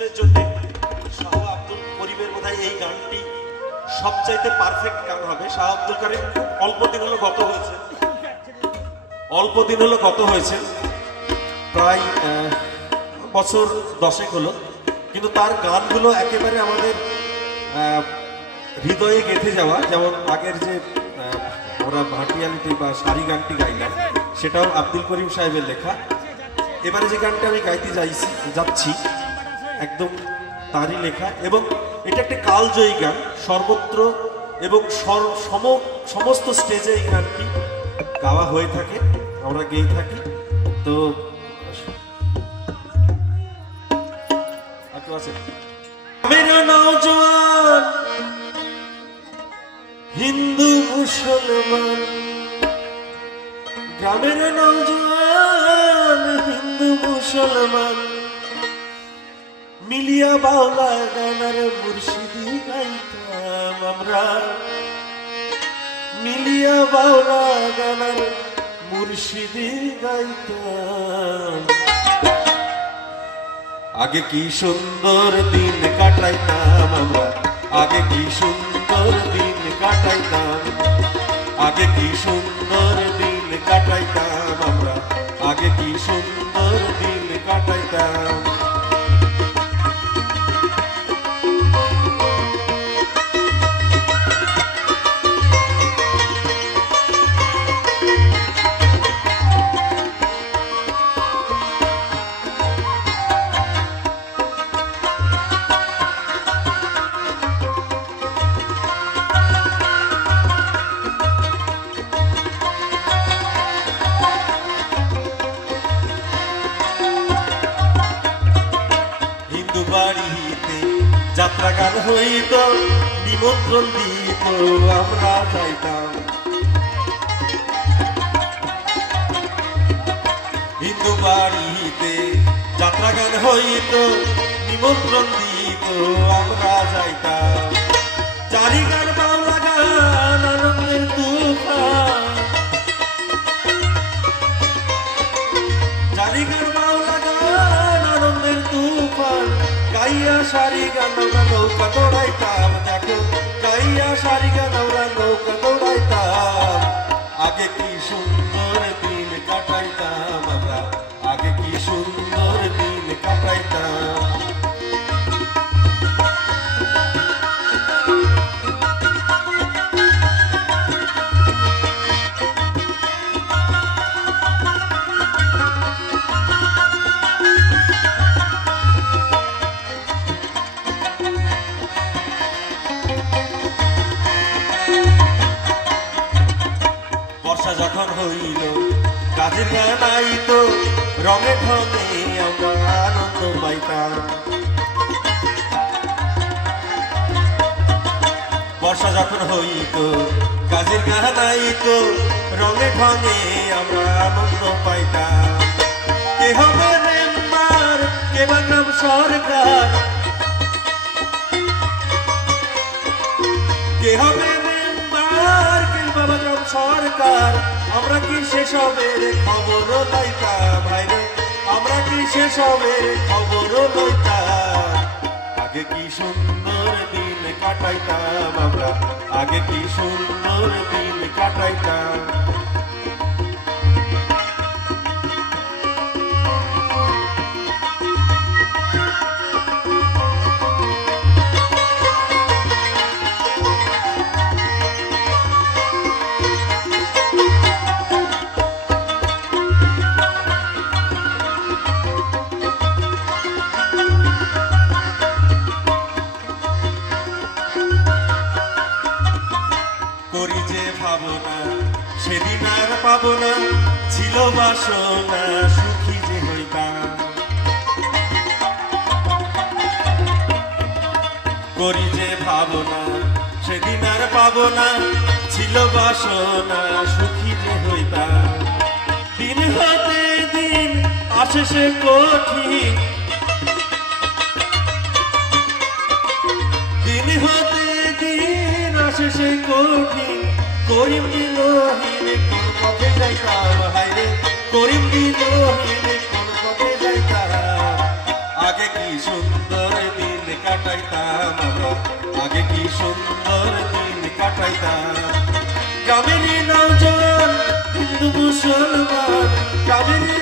সিজনের জন্য শাহ আব্দুল করিমের বোধহয় এই গানটি সবচাইতে পারফেক্ট গান হবে। শাহ আব্দুল করিম অল্প দিন হলো গত হয়েছে, প্রায় বছর 10 হলো, কিন্তু তার গানগুলো একেবারে আমাদের হৃদয়ে গেঁথে যাওয়া। যেমন আগের যে আমরা ভাটিয়ালিটি বা সারি গানটি গাইলাম, সেটাও আব্দুল করিম সাহেবের লেখা। এবারে যে গানটা আমি গাইতে যাচ্ছি একদম তারই লেখা, এবং এটা একটা কালজয়ী গান। সর্বত্র এবং সমস্ত স্টেজে এই গানটি গাওয়া হয়ে থাকে, আমরা গেয়ে থাকি। তো আছে মেরা নওজোয়ান হিন্দু মুসলমান, গ্রামের নওজোয়ান হিন্দু মুসলমান মিলিয়া বাউলা গানার মুর্শিদি গাইতাম আমরা, মিলিয়া বাউলা গানার মুর্শিদি গাইতাম। আগে কি সুন্দর দিন কাটাইতাম আমরা, আগে কি সুন্দর দিন কাটাইতাম, আগে কি সুন্দর দিন কাটাইতাম আমরা, আগে কি সুন্দর দিন কাটাইতাম। বাড়িতে যাত্রা গান হইত, নিমন্ত্রণ দিত, আমরা যাইতাম। হিন্দু বাড়িতে যাত্রা গান হইত, নিমন্ত্রণ দিত, আমরা যাইতাম। চারি গান বাউলা গান আনন্দের তুফান, চারি গান বাউলা গান আনন্দের তুফান, গাইয়া সারি গান আমরা নৌকা দৌড়াইতাম। দেখো গাইয়া সারি গান আমরা নৌকা দৌড়াইতাম। আগে কি সুন্দর দিন কাটাইতাম আমরা, আগে কি সুন্দর দিন কাটাইতাম। বর্ষা যখন হইল কাজের গান আইতো, রঙে ঢঙে আমরা আনন্দ পাইতাম। বর্ষা যখন হইত কাজের গান আইতো, রঙে ঢঙে আমরা আনন্দ পাইতাম। কে হবে মেম্বার, কে বানাম সরকার, কে হবে মেম্বার, কে বানাম সরকার, আমরা কি সেসবের খবর লইতাম। ভাইরে আমরা কি সেসবের খবর লইতাম। আগে কি সুন্দর দিন কাটাইতাম আমরা, আগে কি সুন্দর দিন কাটাইতাম। করি যে ভাবনা সেদিন আর পাবো না, ছিল বাসনা সুখী যে হইতাম। করি যে ভাবনা সেদিন আর পাবো না, ছিল বাসনা সুখী যে হইতাম। দিন হতে দিন আসে সে কঠিন, দিন হতে দিন আসে সে কঠিন। করিম দিনহীন কোন পথে যাইতাম, হাইরে করিম দিনহীন কোন পথে যাইতাম। আগে কি সুন্দর পাইতাম গ্রামেরই নওজোয়ান হিন্দু মুসলমান গ্রামেরই